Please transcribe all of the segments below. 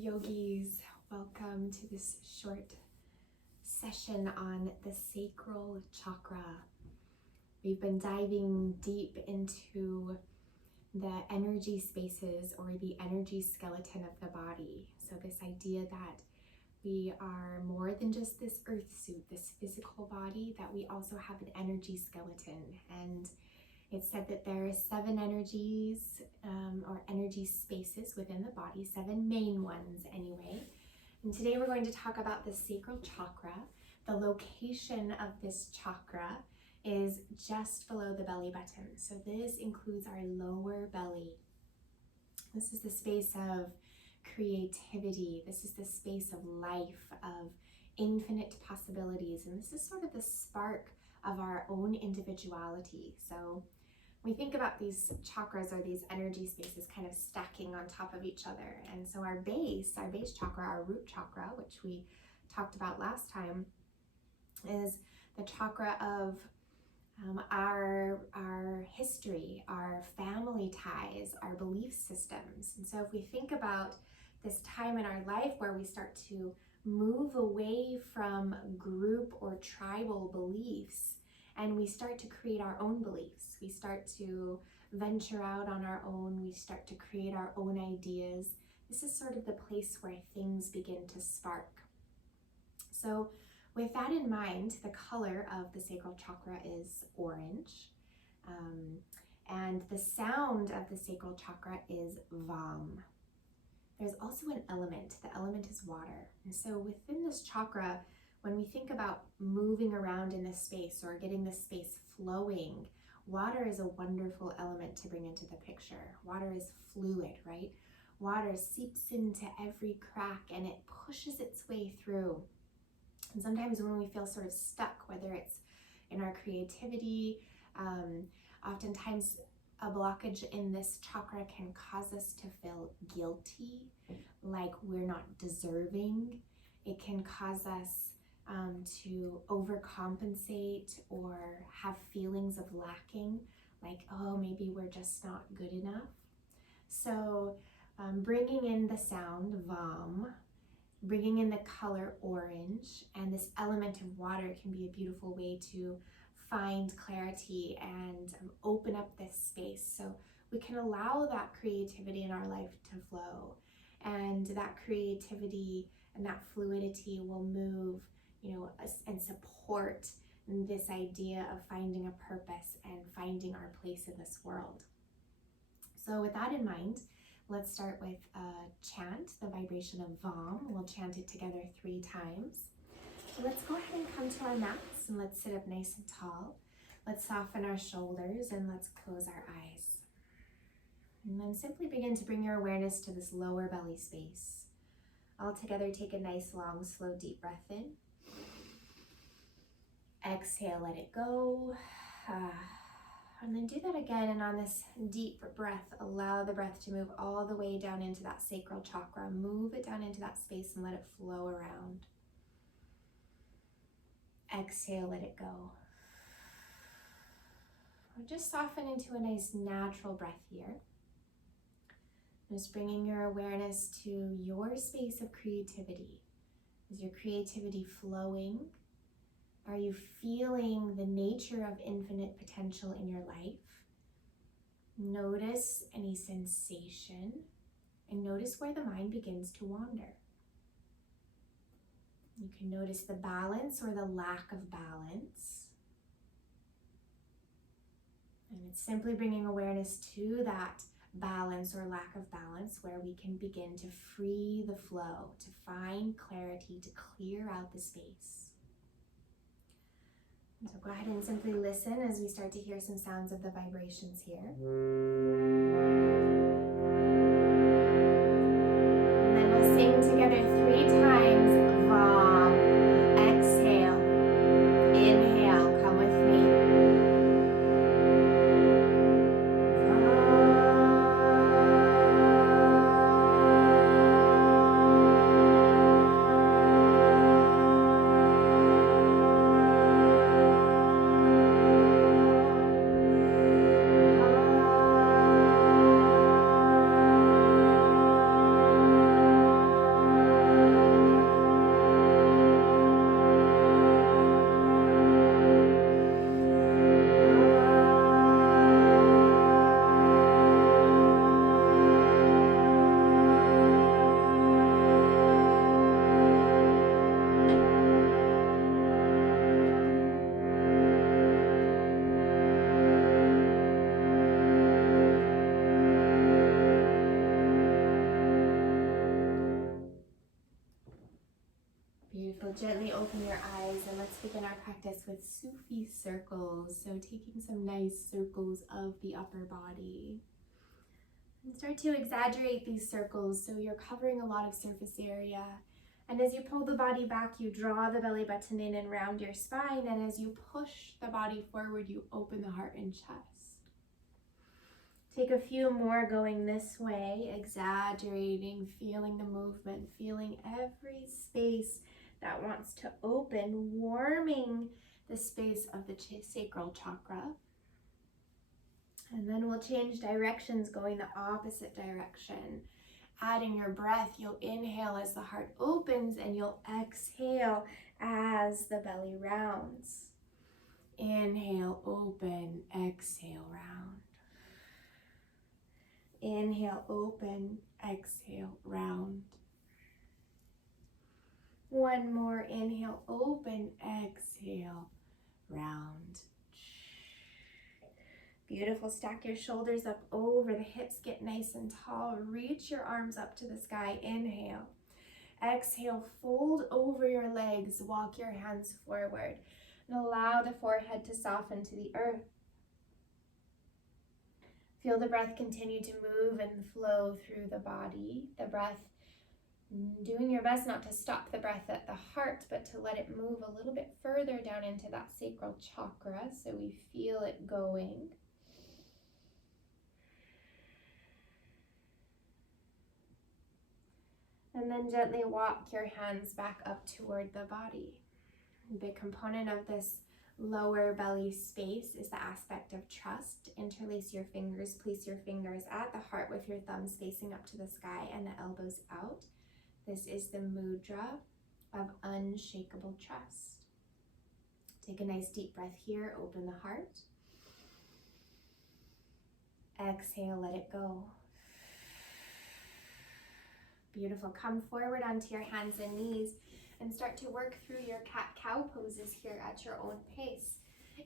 yogis, welcome to this short session on the Sacral Chakra. We've been diving deep into the energy spaces or the energy skeleton of the body. So this idea that we are more than just this earth suit, this physical body, that we also have an energy skeleton. And it's said that there are 7 energies or energy spaces within the body, 7 main ones anyway. And today we're going to talk about the sacral chakra. The location of this chakra is just below the belly button. So this includes our lower belly. This is the space of creativity. This is the space of life, of infinite possibilities. And this is sort of the spark of our own individuality. So we think about these chakras or these energy spaces kind of stacking on top of each other. And so our base chakra, our root chakra, which we talked about last time, is the chakra of our history, our family ties, our belief systems. And so if we think about this time in our life where we start to move away from group or tribal beliefs, and we start to create our own beliefs. We start to venture out on our own. We start to create our own ideas. This is sort of the place where things begin to spark. So with that in mind, the color of the sacral chakra is orange. And the sound of the sacral chakra is Vam. There's also an element. The element is water. And so within this chakra, when we think about moving around in this space or getting this space flowing, water is a wonderful element to bring into the picture. Water is fluid, right? Water seeps into every crack and it pushes its way through. And sometimes when we feel sort of stuck, whether it's in our creativity, oftentimes a blockage in this chakra can cause us to feel guilty, like we're not deserving. It can cause us to overcompensate or have feelings of lacking, like, oh, maybe we're just not good enough. So bringing in the sound, Vam, bringing in the color orange, and this element of water can be a beautiful way to find clarity and open up this space so we can allow that creativity in our life to flow. And that creativity and that fluidity will move, and support this idea of finding a purpose and finding our place in this world. So with that in mind, let's start with a chant, the vibration of Vam. We'll chant it together 3 times. So let's go ahead and come to our mats and let's sit up nice and tall. Let's soften our shoulders and let's close our eyes. And then simply begin to bring your awareness to this lower belly space. All together, take a nice, long, slow, deep breath in. Exhale, let it go. And then do that again, and on this deep breath, allow the breath to move all the way down into that sacral chakra. Move it down into that space and let it flow around. Exhale, let it go. Just soften into a nice natural breath here. Just bringing your awareness to your space of creativity. Is your creativity flowing? Are you feeling the nature of infinite potential in your life? Notice any sensation and notice where the mind begins to wander. You can notice the balance or the lack of balance. And it's simply bringing awareness to that balance or lack of balance where we can begin to free the flow, to find clarity, to clear out the space. So go ahead and simply listen as we start to hear some sounds of the vibrations here. And then we'll sing together 3 times, Vam. Exhale. Inhale, come with me. Gently open your eyes and let's begin our practice with Sufi circles. So taking some nice circles of the upper body. And start to exaggerate these circles so you're covering a lot of surface area. And as you pull the body back, you draw the belly button in and round your spine. And as you push the body forward, you open the heart and chest. Take a few more going this way, exaggerating, feeling the movement, feeling every space that wants to open, warming the space of the sacral chakra. And then we'll change directions, going the opposite direction. Adding your breath, you'll inhale as the heart opens and you'll exhale as the belly rounds. Inhale, open, exhale, round. Inhale, open, exhale, round. One more, inhale, open, exhale, round. Beautiful, stack your shoulders up over the hips, get nice and tall. Reach your arms up to the sky, inhale. Exhale, fold over your legs, walk your hands forward. And allow the forehead to soften to the earth. Feel the breath continue to move and flow through the body. The breath, doing your best not to stop the breath at the heart, but to let it move a little bit further down into that sacral chakra so we feel it going. And then gently walk your hands back up toward the body. A big component of this lower belly space is the aspect of trust. Interlace your fingers, place your fingers at the heart with your thumbs facing up to the sky and the elbows out. This is the mudra of unshakable trust. Take a nice deep breath here, open the heart. Exhale, let it go. Beautiful. Come forward onto your hands and knees and start to work through your cat-cow poses here at your own pace.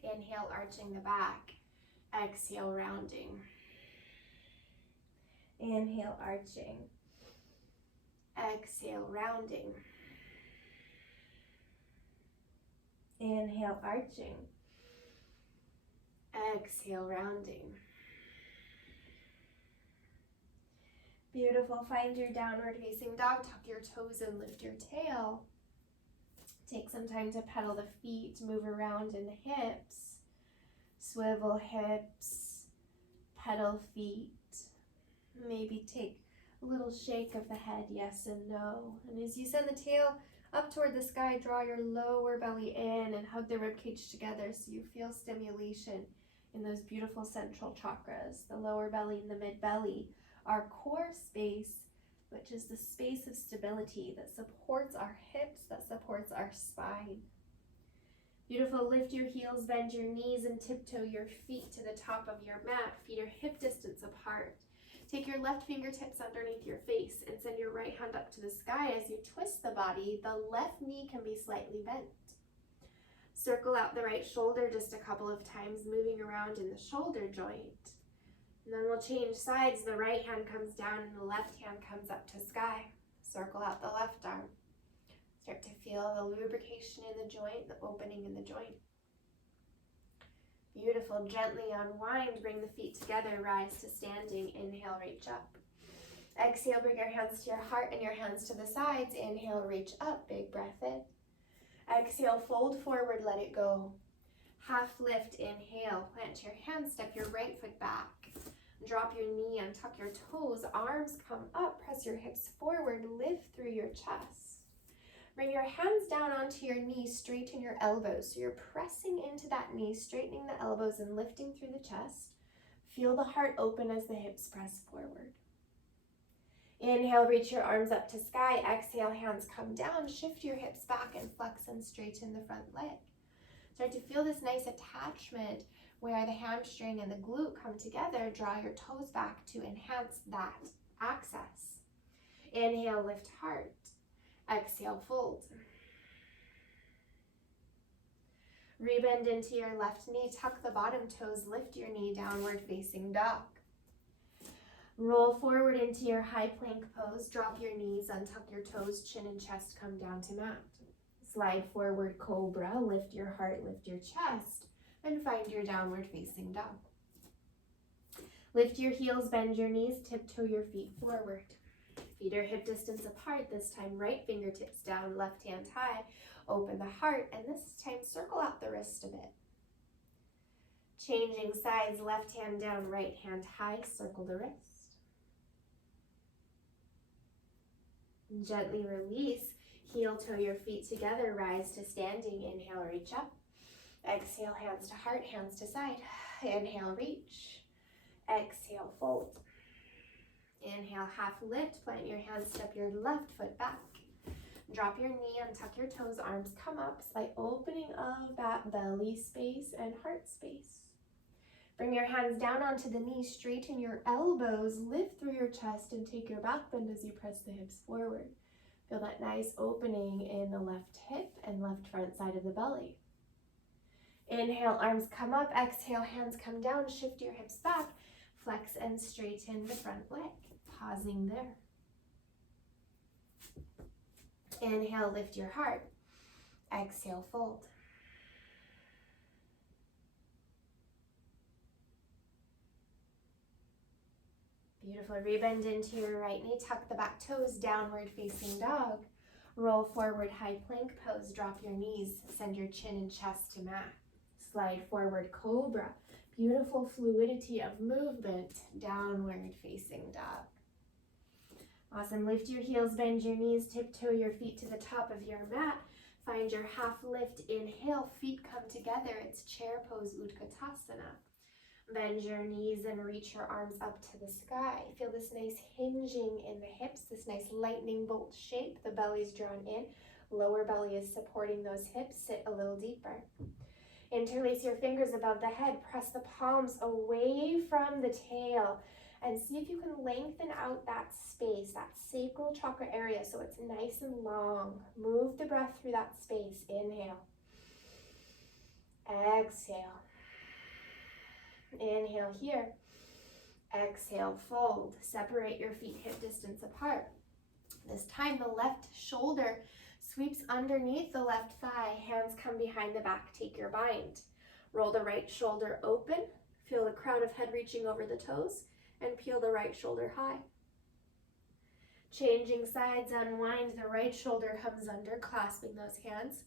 Inhale, arching the back. Exhale, rounding. Inhale, arching. Exhale, rounding. Inhale, arching. Exhale, rounding. Beautiful. Find your downward facing dog. Tuck your toes and lift your tail. Take some time to pedal the feet, move around in the hips. Swivel hips, pedal feet. Maybe take a little shake of the head, yes and no. And as you send the tail up toward the sky, draw your lower belly in and hug the ribcage together so you feel stimulation in those beautiful central chakras, the lower belly and the mid belly. Our core space, which is the space of stability that supports our hips, that supports our spine. Beautiful, lift your heels, bend your knees, and tiptoe your feet to the top of your mat. Feet are hip distance apart. Take your left fingertips underneath your face and send your right hand up to the sky. As you twist the body, the left knee can be slightly bent. Circle out the right shoulder just a couple of times, moving around in the shoulder joint. And then we'll change sides. The right hand comes down and the left hand comes up to sky. Circle out the left arm. Start to feel the lubrication in the joint, the opening in the joint. Beautiful. Gently unwind. Bring the feet together. Rise to standing. Inhale, reach up. Exhale, bring your hands to your heart and your hands to the sides. Inhale, reach up. Big breath in. Exhale, fold forward. Let it go. Half lift. Inhale. Plant your hands. Step your right foot back. Drop your knee and tuck your toes. Arms come up. Press your hips forward. Lift through your chest. Bring your hands down onto your knees. Straighten your elbows. So you're pressing into that knee, straightening the elbows and lifting through the chest. Feel the heart open as the hips press forward. Inhale, reach your arms up to sky. Exhale, hands come down. Shift your hips back and flex and straighten the front leg. Start to feel this nice attachment where the hamstring and the glute come together. Draw your toes back to enhance that access. Inhale, lift heart. Exhale, fold. Rebend into your left knee. Tuck the bottom toes. Lift your knee, downward facing dog. Roll forward into your high plank pose. Drop your knees, untuck your toes. Chin and chest come down to mat. Slide forward, cobra. Lift your heart, lift your chest, and find your downward facing dog. Lift your heels, bend your knees, tiptoe your feet forward. Feet are hip distance apart. This time, right fingertips down, left hand high. Open the heart, and this time, circle out the wrist a bit. Changing sides, left hand down, right hand high, circle the wrist. Gently release, heel toe your feet together, rise to standing. Inhale, reach up. Exhale, hands to heart, hands to side. Inhale, reach. Exhale, fold. Inhale, half lift, plant your hands, step your left foot back. Drop your knee and tuck your toes, arms come up, slight opening of that belly space and heart space. Bring your hands down onto the knees, straighten your elbows, lift through your chest and take your back bend as you press the hips forward. Feel that nice opening in the left hip and left front side of the belly. Inhale, arms come up, exhale, hands come down, shift your hips back, flex and straighten the front leg. Pausing there. Inhale, lift your heart. Exhale, fold. Beautiful. Rebend into your right knee. Tuck the back toes, downward facing dog. Roll forward, high plank pose. Drop your knees. Send your chin and chest to mat. Slide forward, cobra. Beautiful fluidity of movement. Downward facing dog. Awesome. Lift your heels, bend your knees, tiptoe your feet to the top of your mat. Find your half lift. Inhale, feet come together. It's chair pose, Utkatasana. Bend your knees and reach your arms up to the sky. Feel this nice hinging in the hips, this nice lightning bolt shape. The belly's drawn in. Lower belly is supporting those hips. Sit a little deeper. Interlace your fingers above the head. Press the palms away from the tail. And see if you can lengthen out that space, that sacral chakra area, so it's nice and long. Move the breath through that space. Inhale. Exhale. Inhale here. Exhale, fold. Separate your feet hip distance apart. This time the left shoulder sweeps underneath the left thigh. Hands come behind the back. Take your bind. Roll the right shoulder open. Feel the crown of head reaching over the toes. And peel the right shoulder high. Changing sides, unwind. The right shoulder comes under, clasping those hands.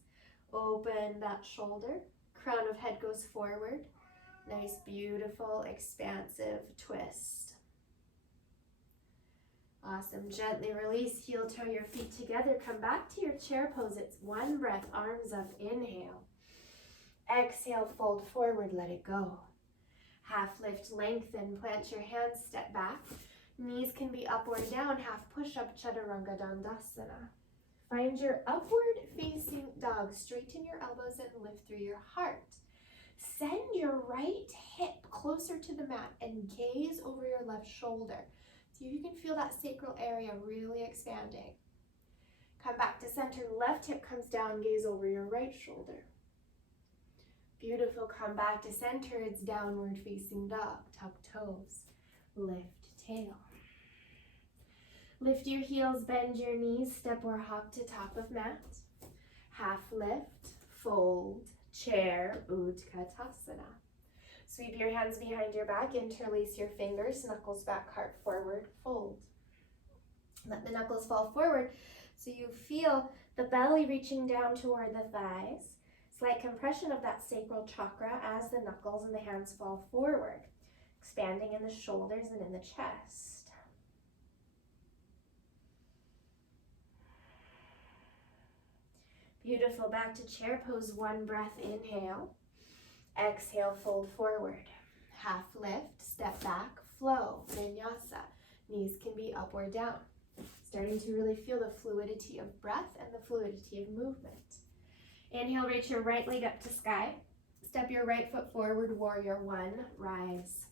Open that shoulder. Crown of head goes forward. Nice, beautiful, expansive twist. Awesome. Gently release, heel toe your feet together. Come back to your chair pose. It's one breath, arms up. Inhale. Exhale, fold forward, let it go. Half lift, lengthen, plant your hands, step back. Knees can be up or down, half push-up, Chaturanga Dandasana. Find your upward facing dog. Straighten your elbows and lift through your heart. Send your right hip closer to the mat and gaze over your left shoulder. See if you can feel that sacral area really expanding. Come back to center, left hip comes down, gaze over your right shoulder. Beautiful. Come back to center. It's downward facing dog. Tuck toes. Lift tail. Lift your heels, bend your knees, step or hop to top of mat. Half lift, fold, chair, Utkatasana. Sweep your hands behind your back, interlace your fingers, knuckles back, heart forward, fold. Let the knuckles fall forward so you feel the belly reaching down toward the thighs. Slight compression of that sacral chakra as the knuckles and the hands fall forward, expanding in the shoulders and in the chest. Beautiful. Back to chair pose. One breath. Inhale. Exhale, fold forward. Half lift, step back, flow, vinyasa. Knees can be up or down. Starting to really feel the fluidity of breath and the fluidity of movement. Inhale, reach your right leg up to sky. Step your right foot forward, warrior one, rise.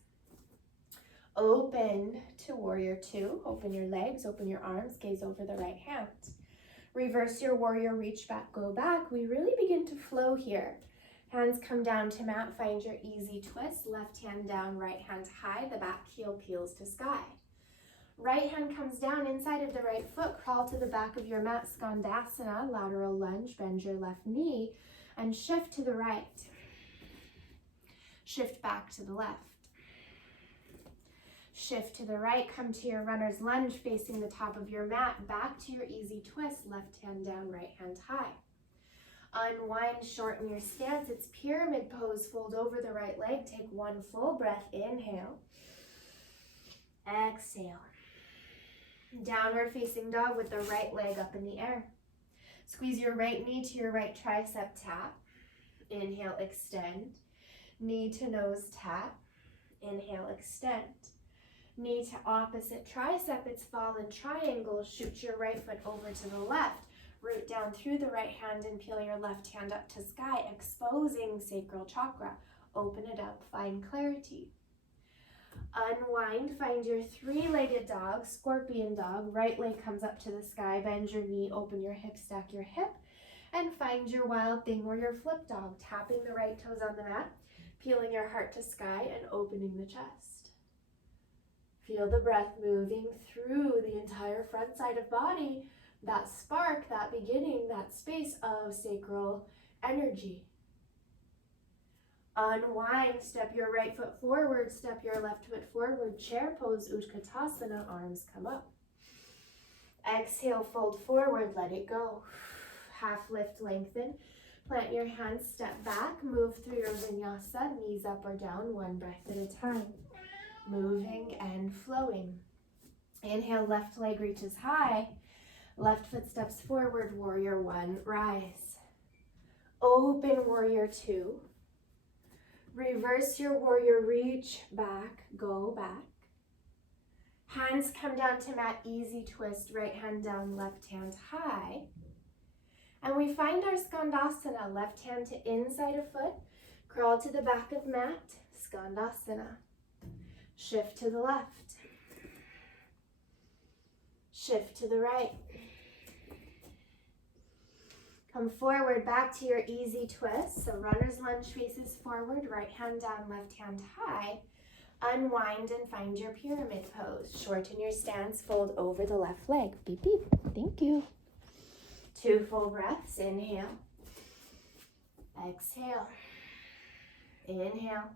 Open to warrior two. Open your legs, open your arms, gaze over the right hand. Reverse your warrior, reach back, go back. We really begin to flow here. Hands come down to mat, find your easy twist. Left hand down, right hand high. The back heel peels to sky. Right hand comes down inside of the right foot. Crawl to the back of your mat, Skandasana, lateral lunge. Bend your left knee and shift to the right. Shift back to the left. Shift to the right, come to your runner's lunge facing the top of your mat, back to your easy twist, left hand down, right hand high. Unwind, shorten your stance. It's pyramid pose, fold over the right leg. Take one full breath, inhale. Exhale. Downward facing dog with the right leg up in the air. Squeeze your right knee to your right tricep, tap. Inhale, extend. Knee to nose, tap. Inhale, extend. Knee to opposite tricep, it's fallen triangle. Shoot your right foot over to the left. Root down through the right hand and peel your left hand up to sky, exposing sacral chakra. Open it up, find clarity. Unwind, find your three-legged dog, scorpion dog. Right leg comes up to the sky, bend your knee, open your hip, stack your hip, and find your wild thing or your flip dog. Tapping the right toes on the mat, peeling your heart to sky and opening the chest. Feel the breath moving through the entire front side of body, that spark, that beginning, that space of sacral energy. Unwind, step your right foot forward, step your left foot forward, chair pose, Utkatasana, arms come up. Exhale, fold forward, let it go. Half lift, lengthen. Plant your hands, step back, move through your vinyasa, knees up or down, one breath at a time. Moving and flowing. Inhale, left leg reaches high. Left foot steps forward, warrior one, rise. Open, warrior two. Reverse your warrior, reach back, go back. Hands come down to mat, easy twist, right hand down, left hand high. And we find our Skandasana, left hand to inside of foot, crawl to the back of mat, Skandasana. Shift to the left. Shift to the right. Come forward, back to your easy twist. So runner's lunge faces forward, right hand down, left hand high. Unwind and find your pyramid pose. Shorten your stance, fold over the left leg. Beep, beep. Thank you. 2 full breaths. Inhale. Exhale. Inhale.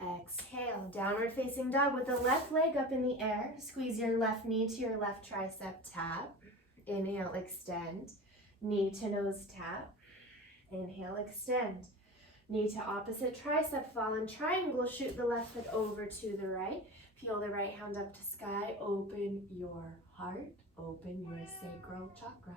Exhale. Downward facing dog with the left leg up in the air. Squeeze your left knee to your left tricep, tap. Inhale, extend. Knee to nose, tap. Inhale, extend. Knee to opposite tricep, fallen triangle. Shoot the left foot over to the right. Peel the right hand up to sky. Open your heart. Open your sacral chakra.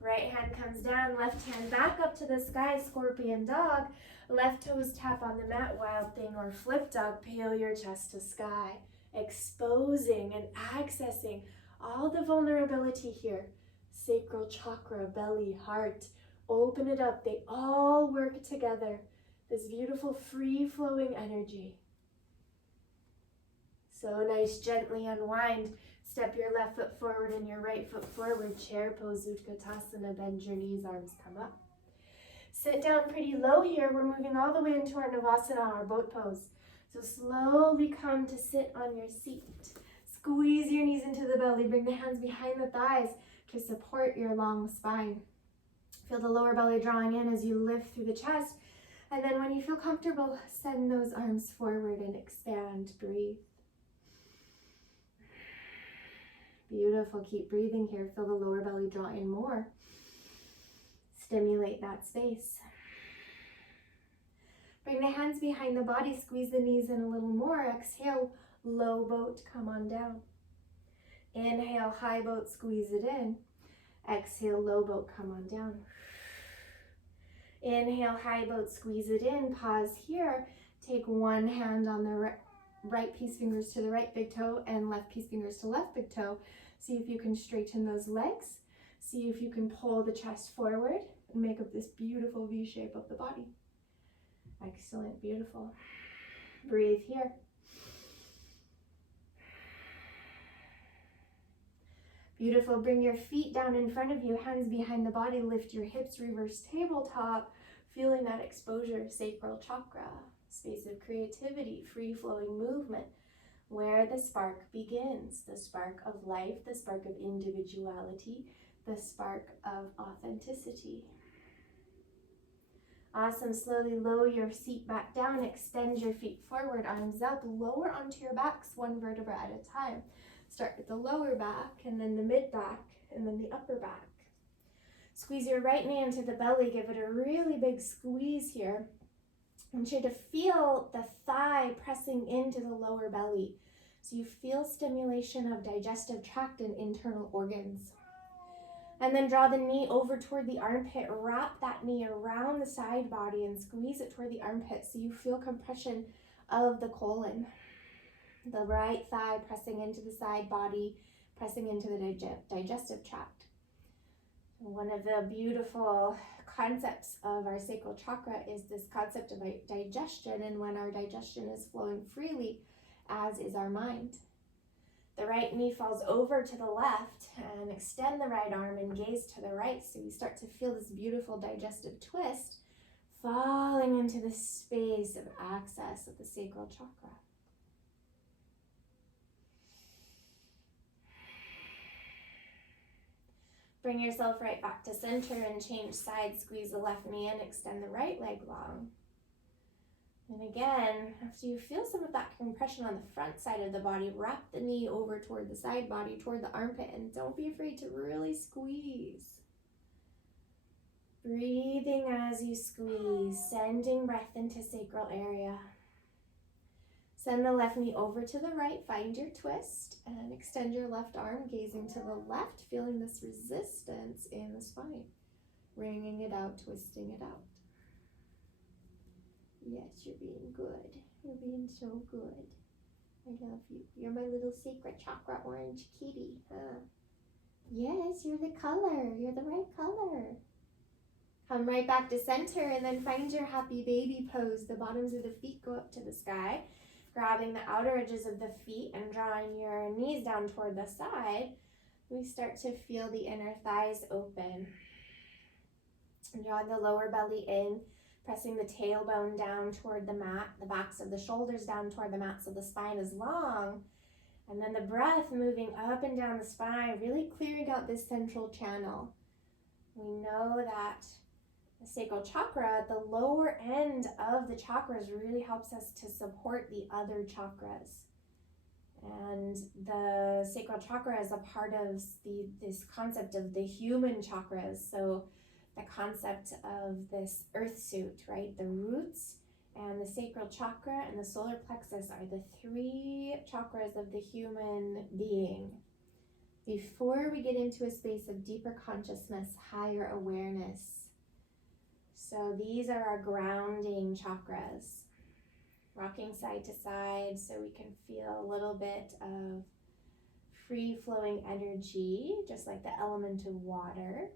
Right hand comes down, left hand back up to the sky, scorpion dog. Left toes tap on the mat, wild thing or flip dog. Peel your chest to sky, exposing and accessing all the vulnerability here. Sacral chakra, belly, heart. Open it up. They all work together. This beautiful free-flowing energy. So nice, gently unwind. Step your left foot forward and your right foot forward. Chair pose, Utkatasana. Bend your knees, arms come up. Sit down pretty low here. We're moving all the way into our Navasana, our boat pose. So slowly come to sit on your seat. Squeeze your knees into the belly. Bring the hands behind the thighs to support your long spine. Feel the lower belly drawing in as you lift through the chest. And then when you feel comfortable, send those arms forward and expand. Breathe. Beautiful. Keep breathing here. Feel the lower belly draw in more. Stimulate that space. Bring the hands behind the body. Squeeze the knees in a little more. Exhale. Low boat. Come on down. Inhale. High boat. Squeeze it in. Exhale. Low boat. Come on down. Inhale. High boat. Squeeze it in. Pause here. Take one hand on the right peace fingers to the right big toe and left peace fingers to left big toe. See if you can straighten those legs. See if you can pull the chest forward and make up this beautiful V shape of the body. Excellent, beautiful. Breathe here. Beautiful. Bring your feet down in front of you, hands behind the body, lift your hips, reverse tabletop, feeling that exposure, sacral chakra, space of creativity, free-flowing movement. where the spark begins, the spark of life, the spark of individuality, the spark of authenticity. Awesome. Slowly lower your seat back down, extend your feet forward, arms up, lower onto your backs, one vertebra at a time. Start with the lower back, and then the mid back, and then the upper back. Squeeze your right knee into the belly, give it a really big squeeze here. I want you to feel the thigh pressing into the lower belly. So you feel stimulation of digestive tract and internal organs. And then draw the knee over toward the armpit, wrap that knee around the side body and squeeze it toward the armpit so you feel compression of the colon. The right thigh pressing into the side body, pressing into the digestive tract. One of the beautiful concepts of our sacral chakra is this concept of digestion, and when our digestion is flowing freely, as is our mind. The right knee falls over to the left, and extend the right arm and gaze to the right. So you start to feel this beautiful digestive twist falling into the space of access of the sacral chakra. Bring yourself right back to center and change sides. Squeeze the left knee in, extend the right leg long. And again, after you feel some of that compression on the front side of the body, wrap the knee over toward the side body, toward the armpit, and don't be afraid to really squeeze. Breathing as you squeeze, sending breath into sacral area. Send the left knee over to the right, find your twist, and extend your left arm, gazing to the left, feeling this resistance in the spine. Wringing it out, twisting it out. Yes, you're being good. You're being so good. I love you. You're my little sacred chakra orange kitty, huh? Yes, you're the color. You're the right color. Come right back to center and then find your happy baby pose. The bottoms of the feet go up to the sky, grabbing the outer edges of the feet and drawing your knees down toward the side. We start to feel the inner thighs open. Drawing the lower belly in, pressing the tailbone down toward the mat, the backs of the shoulders down toward the mat so the spine is long. And then the breath moving up and down the spine, really clearing out this central channel. We know that the sacral chakra, the lower end of the chakras, really helps us to support the other chakras. And the sacral chakra is a part of this concept of the human chakras. So the concept of this earth suit, right? The roots and the sacral chakra and the solar plexus are the three chakras of the human being. Before we get into a space of deeper consciousness, higher awareness. So these are our grounding chakras. Rocking side to side so we can feel a little bit of free-flowing energy, just like the element of water.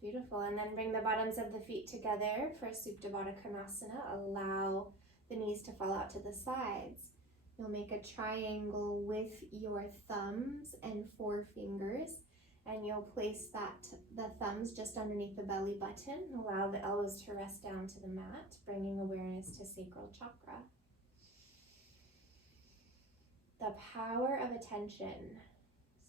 Beautiful. And then bring the bottoms of the feet together for Supta Baddha Konasana. Allow the knees to fall out to the sides. You'll make a triangle with your thumbs and forefingers, and you'll place the thumbs just underneath the belly button. Allow the elbows to rest down to the mat, bringing awareness to sacral chakra. The power of attention.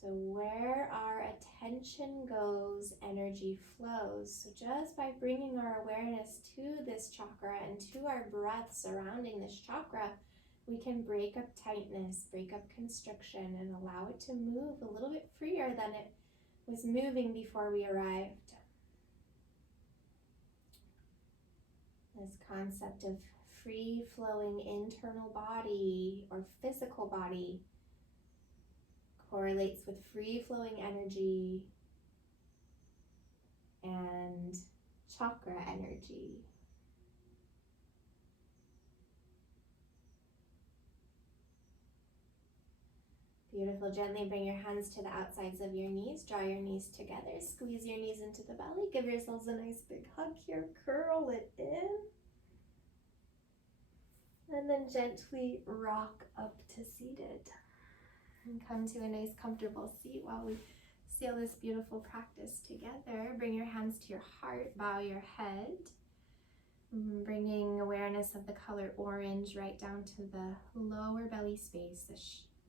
So where our attention goes, energy flows. So just by bringing our awareness to this chakra and to our breath surrounding this chakra, we can break up tightness, break up constriction, and allow it to move a little bit freer than it was moving before we arrived. This concept of free-flowing internal body or physical body correlates with free-flowing energy and chakra energy. Beautiful. Gently bring your hands to the outsides of your knees. Draw your knees together. Squeeze your knees into the belly. Give yourselves a nice big hug here. Curl it in. And then gently rock up to seated. And come to a nice comfortable seat while we seal this beautiful practice together. Bring your hands to your heart, bow your head. Bringing awareness of the color orange right down to the lower belly space, the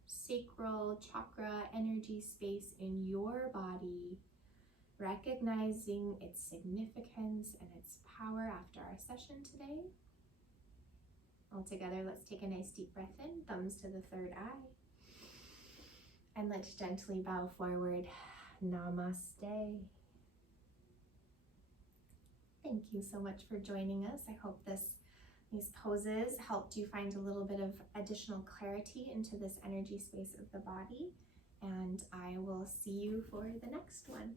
sacral chakra energy space in your body, recognizing its significance and its power after our session today. All together, let's take a nice deep breath in, thumbs to the third eye. And let's gently bow forward. Namaste. Thank you so much for joining us. I hope these poses helped you find a little bit of additional clarity into this energy space of the body. And I will see you for the next one.